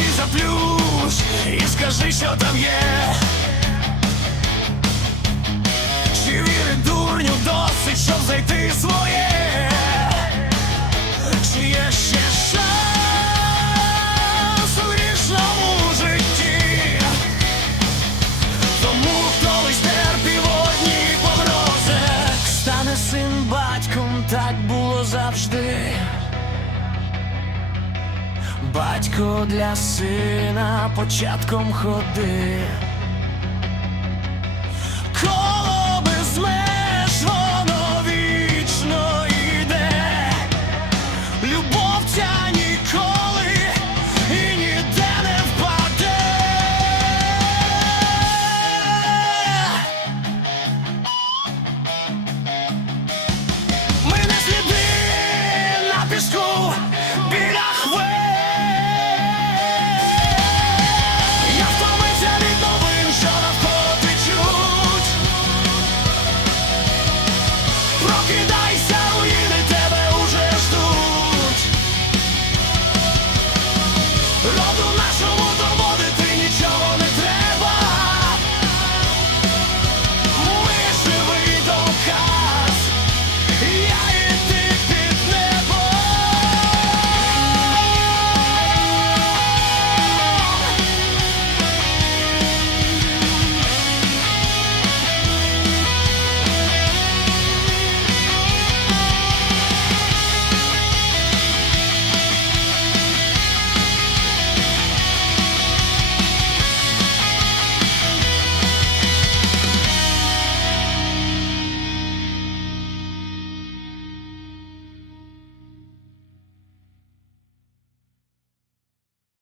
очі заплющ і скажи, що там є. батько для сина початком ходи. Коло без вічно йде, любов ця ніколи і ніде не впаде. Ми не сліди на піску.